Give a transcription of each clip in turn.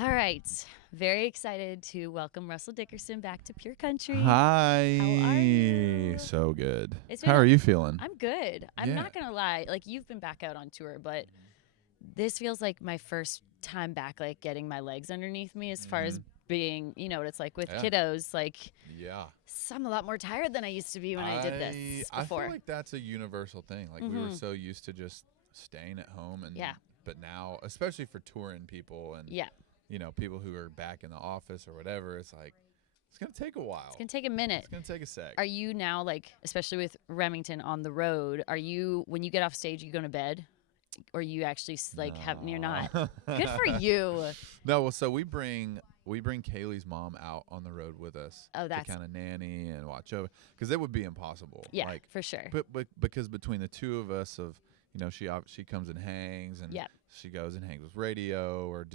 All right. Very excited to welcome Russell Dickerson back to Pure Country. Hi. How are you? So good. It's How been are you feeling? I'm good. I'm Yeah. not going to lie. Like, you've been back out on tour, but this feels like my first time back, like, getting my legs underneath me as far as being, you know what it's like with Yeah. kiddos. Like, Yeah. I'm a lot more tired than I used to be when I did this I before. feel like that's a universal thing. Like we were so used to just staying at home and Yeah. but now, especially for touring people and Yeah. you know, people who are back in the office or whatever, it's like it's going to take a while. It's going to take a minute. It's going to take a sec. Are you now, like, especially with Remington on the road, are you, when you get off stage, you go to bed? Or you actually, like, you're not? Good for you. No, well, so we bring Kaylee's mom out on the road with us Oh, that's to kind of nanny and watch over, because it would be impossible. Yeah, like, for sure. but because between the two of us, of you know, she comes and hangs, and Yep. she goes and hangs with radio, or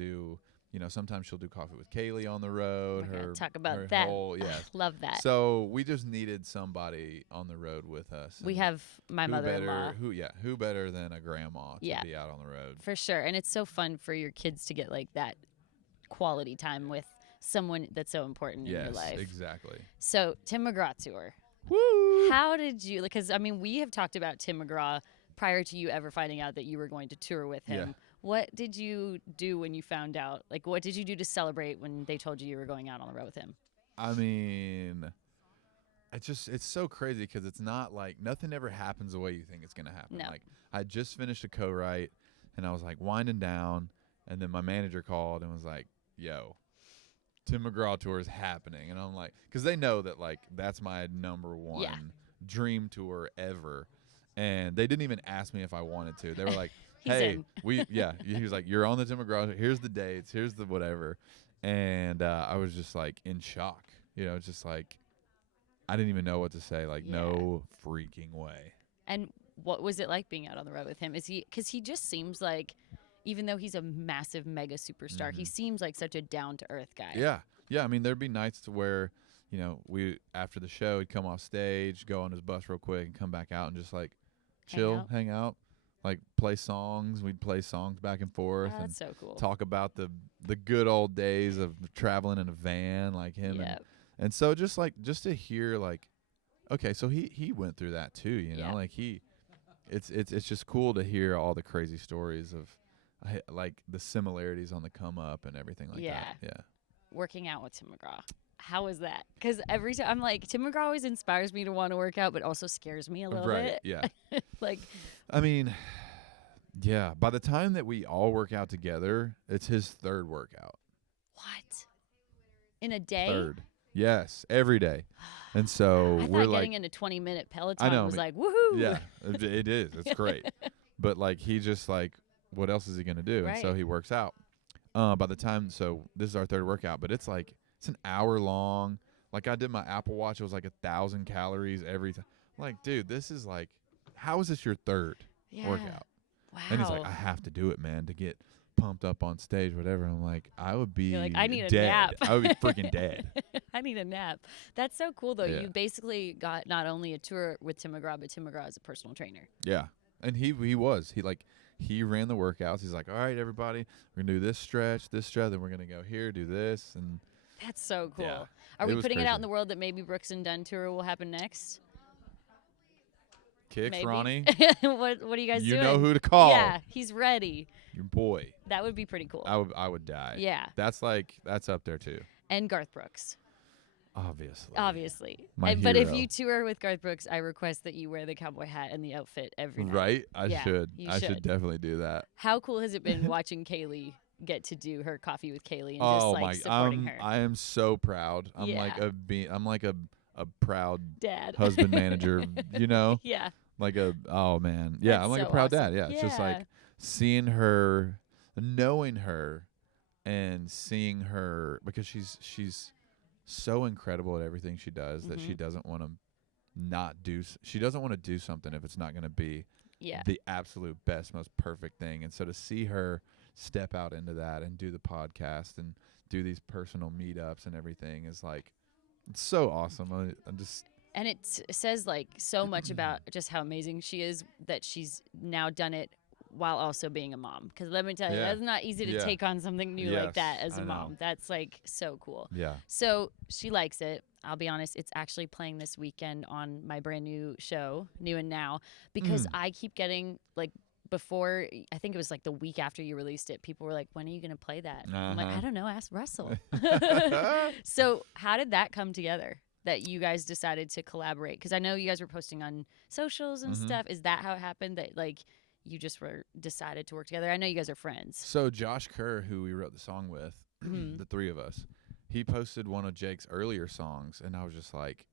sometimes she'll do coffee with Kaylee on the road. We're gonna Her talk about her that. whole, yeah. Love that. So we just needed somebody on the road with us. We and have my mother-in-law. Who better than a grandma to Yeah. be out on the road? For sure. And it's so fun for your kids to get, like, that quality time with someone that's so important in your Yes, life. exactly. So, Tim McGraw tour. Woo! How did you, because, I mean, we have talked about Tim McGraw prior to you ever finding out that you were going to tour with him. Yeah. What did you do when you found out? Like, what did you do to celebrate when they told you were going out on the road with him? I mean, it's so crazy because it's not like nothing ever happens the way you think it's going to happen. No. Like, I just finished a co-write, and I was like winding down, and then my manager called and was like, yo, Tim McGraw tour is happening. And I'm like, because they know that, like, that's my number one dream tour ever. And they didn't even ask me if I wanted to. They were like, hey, he was like, you're on the Tim McGraw. Here's the dates. Here's the whatever. And I was just like in shock. You know, it's just like, I didn't even know what to say. Like, no freaking way. And what was it like being out on the road with him? Because he just seems like, even though he's a massive mega superstar, he seems like such a down to earth guy. Yeah. Yeah. I mean, there'd be nights to where, you know, after the show, he'd come off stage, go on his bus real quick, and come back out and just like chill, hang out, like play songs. We'd play songs back and forth. Oh, and that's so cool. talk about the good old days of traveling in a van, like him. And so just to hear, like, okay, so he went through that too, you know, like it's just cool to hear all the crazy stories of like the similarities on the come up and everything like that. Yeah. Working out with Tim McGraw. How was that? Because every time I'm like, Tim McGraw always inspires me to want to work out, but also scares me a little bit. Yeah. Like, I mean, yeah. By the time that we all work out together, it's his third workout. what? In a day? Third. Yes, every day. And so I we're thought like, getting into 20-minute Peloton I know, was like, woohoo. yeah, it is. It's great. But like, he just like, what else is he gonna do? And so Right. he works out. By the time, so this is our third workout, but it's like it's an hour long. Like, I did my Apple Watch, it was like 1,000 calories every time. Like, dude, this is like, how is this your third workout? Wow. And he's like, I have to do it, man, to get pumped up on stage, whatever. I'm like, I would be You're like, I need a dead. nap. I would be freaking dead. I need a nap. That's so cool, though. Yeah. You basically got not only a tour with Tim McGraw, but Tim McGraw is a personal trainer. Yeah. And he ran the workouts. He's like, all right, everybody, we're going to do this stretch, then we're going to go here, do this. And That's so cool. Yeah. Are It we was putting it out crazy. in the world that maybe Brooks and Dunn tour will happen next? kicks, Maybe. Ronnie, what are you guys you doing? know who to call. Yeah, he's ready. Your boy. That would be pretty cool. I would die. Yeah. That's up there too. And Garth Brooks, Obviously. obviously. My But if hero. you tour with Garth Brooks, I request that you wear the cowboy hat and the outfit every night. Right? I Yeah, should. you I should should. definitely do that. How cool has it been watching Kaylee get to do her coffee with Kaylee and Oh just my! like supporting her? I am so proud. I'm like Yeah. I'm like a proud Dad. husband manager. You know, Yeah. like oh man, yeah. That's I'm like so a proud awesome. dad. Yeah, it's just Yeah. like seeing her, knowing her, and seeing her, because she's so incredible at everything she does that she doesn't want to not do. She doesn't want to do something if it's not going to be Yeah. the absolute best, most perfect thing. And so to see her step out into that and do the podcast and do these personal meetups and everything is like, it's so awesome. I'm just. And it says like so much about just how amazing she is that she's now done it while also being a mom. Because let me tell you, Yeah. that's not easy to Yeah. take on something new like Yes, that as I a know. mom. That's like so cool. Yeah. So she likes it. I'll be honest, it's actually playing this weekend on my brand new show, New and Now, because I keep getting like before, I think it was like the week after you released it, people were like, when are you going to play that? I'm like, I don't know, ask Russell. So how did that come together that you guys decided to collaborate? Because I know you guys were posting on socials and stuff. Is that how it happened that like you just were decided to work together? I know you guys are friends. So Josh Kerr, who we wrote the song with, the three of us, he posted one of Jake's earlier songs, and I was just like,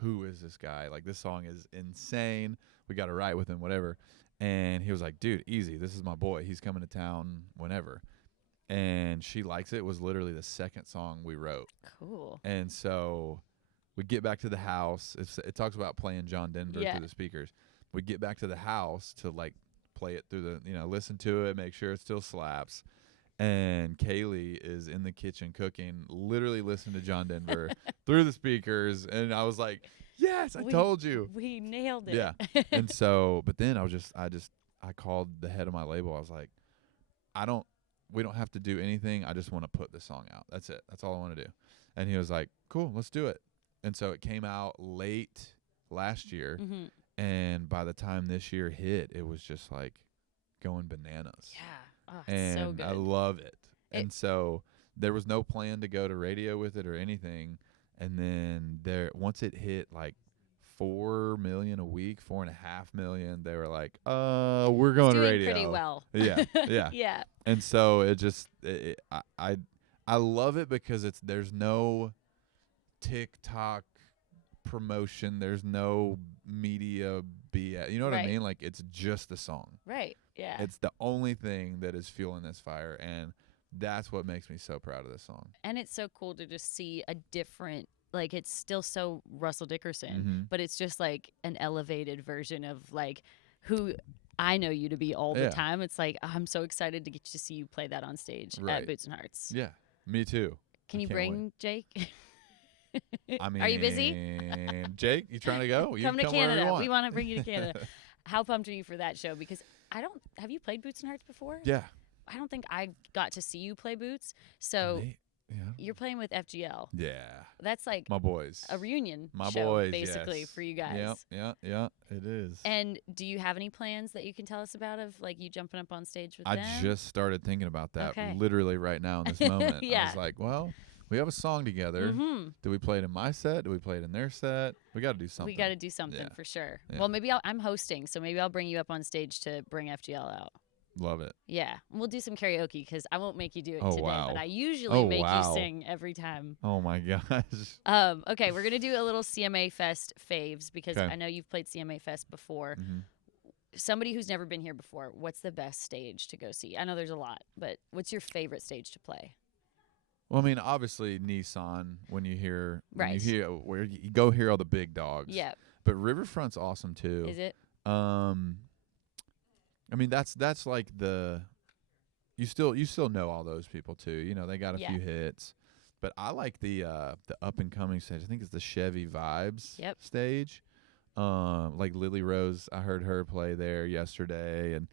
who is this guy? Like, this song is insane. We got to write with him, whatever. And he was like, dude, easy. This is my boy. He's coming to town whenever. And she likes it. It was literally the second song we wrote. Cool. And so we get back to the house. It talks about playing John Denver through the speakers. We get back to the house to, like, play it through the, listen to it, make sure it still slaps. And Kaylee is in the kitchen cooking, literally listening to John Denver through the speakers. And I was like, yes, I told you. We nailed it. Yeah. And so, but then I called the head of my label. I was like, we don't have to do anything. I just want to put the song out. That's it. That's all I want to do. And he was like, cool, let's do it. And so it came out late last year. And by the time this year hit, it was just like going bananas. Yeah. Oh, and so good. I love it. And so there was no plan to go to radio with it or anything. And then once it hit like 4 million a week, 4.5 million, they were like, we're going to radio. Pretty well. Yeah. Yeah. Yeah. And so it just, I love it because there's no TikTok promotion. There's no media BS. You know what I mean? Like, it's just the song. Right. Yeah. It's the only thing that is fueling this fire. And that's what makes me so proud of this song. And it's so cool to just see a different, like, it's still so Russell Dickerson, but it's just like an elevated version of like who I know you to be all the time. It's like, I'm so excited to get to see you play that on stage at Boots and Hearts. Yeah, me too. Can you bring Jake? I mean, are you busy? Jake, you trying to go? You come to Canada. We want to bring you to Canada. Canada. How pumped are you for that show? Because have you played Boots and Hearts before? Yeah. I don't think I got to see you play Boots. So you're playing with FGL. Yeah. That's like my boys. A reunion my show, boys, basically, for you guys. Yeah, it is. And do you have any plans that you can tell us about of like you jumping up on stage with them? I just started thinking about that literally right now in this moment. I was like, well, we have a song together. Do we play it in my set? Do we play it in their set? We got to do something. We got to do something for sure. Yeah. Well, maybe I'm hosting, so maybe I'll bring you up on stage to bring FGL out. Love it. Yeah. We'll do some karaoke because I won't make you do it today, but I usually make you sing every time. Oh, my gosh. Okay, we're going to do a little CMA Fest faves because I know you've played CMA Fest before. Somebody who's never been here before, what's the best stage to go see? I know there's a lot, but what's your favorite stage to play? Well, I mean, obviously Nissan when you hear where you go hear all the big dogs. Yeah. But Riverfront's awesome too. Is it? I mean, that's like you still know all those people too. You know, they got a few hits. But I like the up and coming stage. I think it's the Chevy Vibes stage. Like Lily Rose, I heard her play there yesterday, and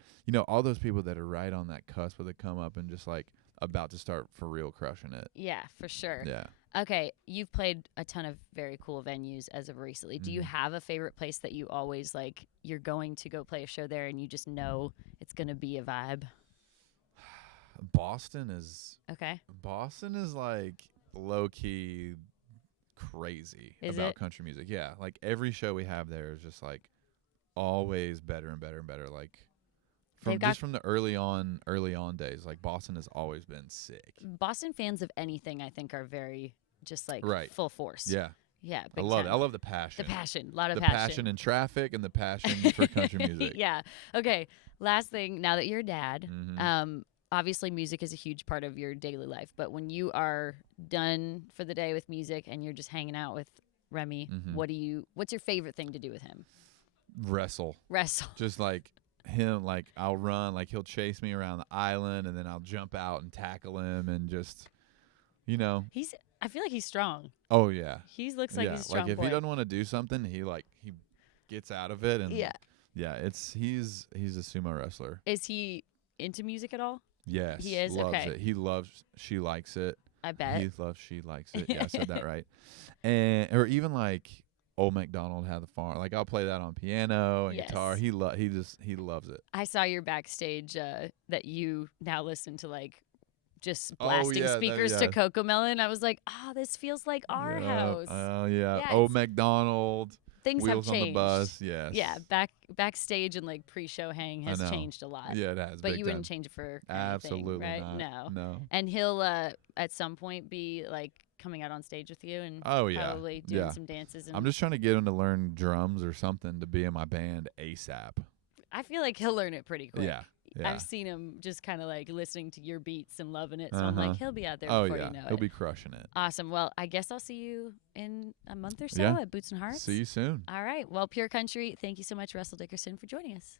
all those people that are right on that cusp where they come up and just like about to start for real crushing it. Yeah, for sure. Yeah. Okay, you've played a ton of very cool venues as of recently. Do you have a favorite place that you always like you're going to go play a show there and you just know it's going to be a vibe? Boston is like low key crazy about country music. Yeah, like every show we have there is just like always better and better and better. Like from the early on days, like Boston has always been sick. Boston fans of anything, I think, are very just like full force. Yeah. Yeah, I love it. I love the passion. The passion, a lot of the passion. The passion in traffic and the passion for country music. Yeah. Okay. Last thing. Now that you're a dad, obviously music is a huge part of your daily life. But when you are done for the day with music and you're just hanging out with Remy, what's your favorite thing to do with him? Wrestle. Just like him, like I'll run, like he'll chase me around the island, and then I'll jump out and tackle him, and just, I feel like he's strong. Oh yeah. He looks like he's strong. Like if he doesn't want to do something, he gets out of it, and Yeah, he's a sumo wrestler. Is he into music at all? Yes, He is? loves Okay. it. He loves. She likes it. I bet. He loves. She likes it. Yeah, I said that right. And or even like Old MacDonald Had the Farm. Like I'll play that on piano and guitar. He loves it. I saw your backstage that you now listen to like just blasting speakers to Cocomelon. I was like, this feels like our house. Oh yeah. Yeah, Old MacDonald. Things Wheels have changed. on the bus. Yes. Yeah, backstage and like pre-show hang has changed a lot. Yeah, it has. But big you time. wouldn't change it for Absolutely anything, right? not. No. And he'll at some point be like coming out on stage with you and probably doing some dances. And I'm just trying to get him to learn drums or something to be in my band ASAP. I feel like he'll learn it pretty quick. Yeah. I've seen him just kind of like listening to your beats and loving it. So I'm like, he'll be out there before you know it. He'll be crushing it. Awesome. Well, I guess I'll see you in a month or so at Boots and Hearts. See you soon. All right. Well, Pure Country, thank you so much, Russell Dickerson, for joining us.